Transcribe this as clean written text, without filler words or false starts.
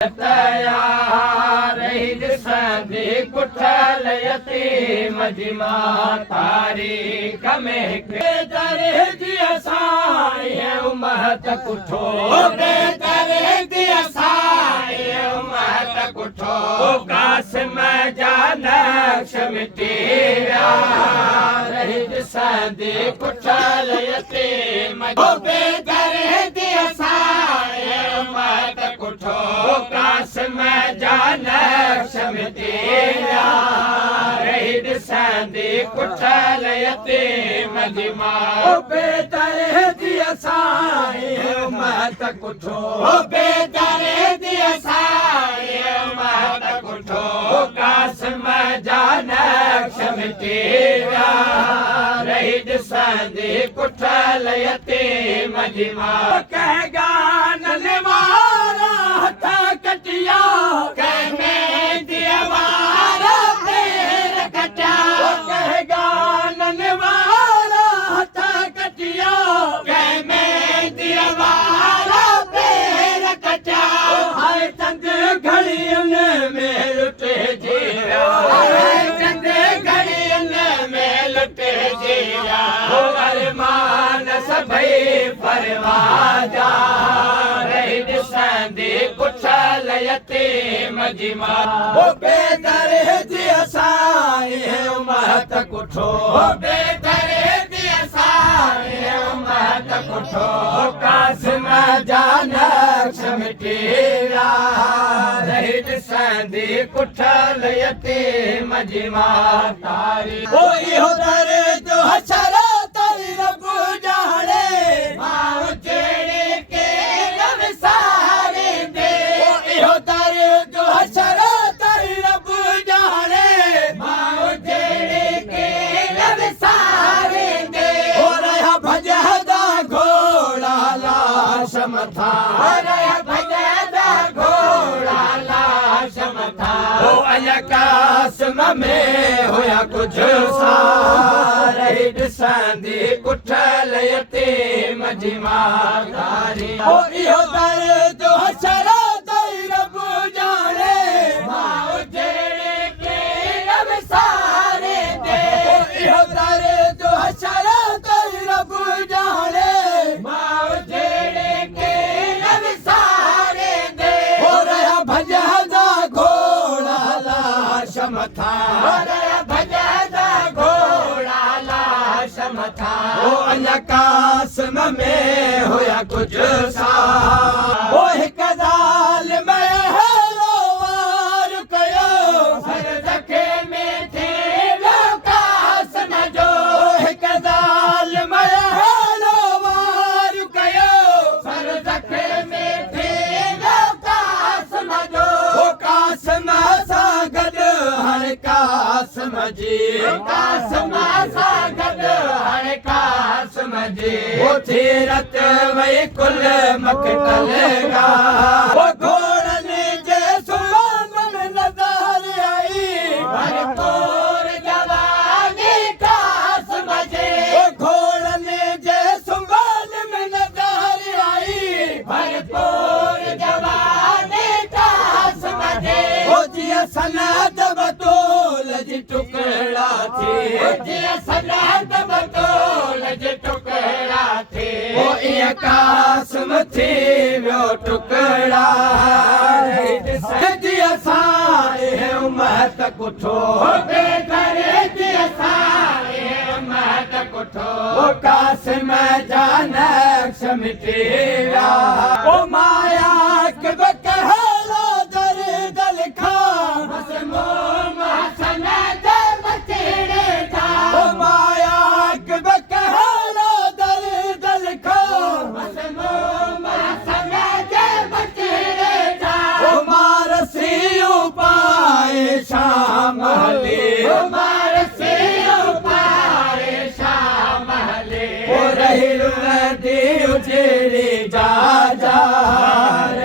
तयार संधि कुठल यतीम जिमा तारीख में दरे दिया साए उमत कुठो दरे दिया साए उमत कुठो कास में जानक्ष मिटिया रही संधि कुठल यतीम दरे दिया साए उमत कुठो कास में जानक्ष मिटिया रही संधि कुठल यतीम जिमा बेदरे दिया साए उमत कुठो बेदरे दिया साए उमत कुठो कास में जानक्ष मिटिया रही संधि कुठल यतीम जिमा कह गान मारा हथा कटिया कह में दिया मारा पैर कटा कह गान मारा हथा कटिया कह में दिया मारा पैर कटा हाय चंद घड़ियन में लुटे जिया हाय चंद घड़ियन में लुटे जिया हो अरमान सभई परवाजा रही संधि कुठल यतीम जिमा बेदरे दिया साए उमत कुठो बेदरे दिया साए उमत कुठो कास में जानक्ष मिटिया रही संधि कुठल यतीम जिमा तारी ओ इहो दरे जो हसरा तारी रब जाने मां जेड़े के रब सारे दे ओ इहो दरे जो हसरा तारी रब जाने मां जेड़े के रब सारे दे ओ रहा भजदा घोड़ा लाश मथा रहा भजदा घोड़ा लाश मथा ओ अयकास में होया कुछ सारे संधि कुठल यतीम जिमा तारी ओ इहो दर जो हसरा तारी रब जाने मां जेड़े के रब सारे दे ओ इहो दर जो हसरा तारी रब जाने मां जेड़े के रब सारे दे हो रहा भजदा घोड़ा लाश मथा रहा भजदा घोड़ा लाश मथा ओ अयकास में होया कुछ सा ओ हिक ज़ालिम हेलो वार कयो हर दखे में थे कास न जो हिक ज़ालिम हेलो वार कयो हर दखे में थे कास न जो ओ कास न सा गद हर कास मजी कास न सा गद हर कास मजी ओ थीरत वही कुल मकटल गा ओ घोड़न जे सुमन में नजर आई भरपूर जवानी कास मजे ओ घोड़न जे सुमन में नजर आई भरपूर जवानी कास मजे ओ जिया सनद बतौल जी टुकड़ा थी ओ जिया सनद बतौल जी टुकड़ा थी ओ इह कासम थी वियो टुकड़ा दिया साए उमत कुठो बेदरे दिया साए उमत कुठो ओ कासम जानक्ष मिटिया ओ माया के बकहला दर दल खा हसमो महसन दे बचड़े था ओ माया के बकहला दर दल खा हसमो महसन दे बचड़े था ओ मारसियो पाए शाम हले ओ मारसियो पाए शाम हले ओ रही नदी उजड़ी जा जा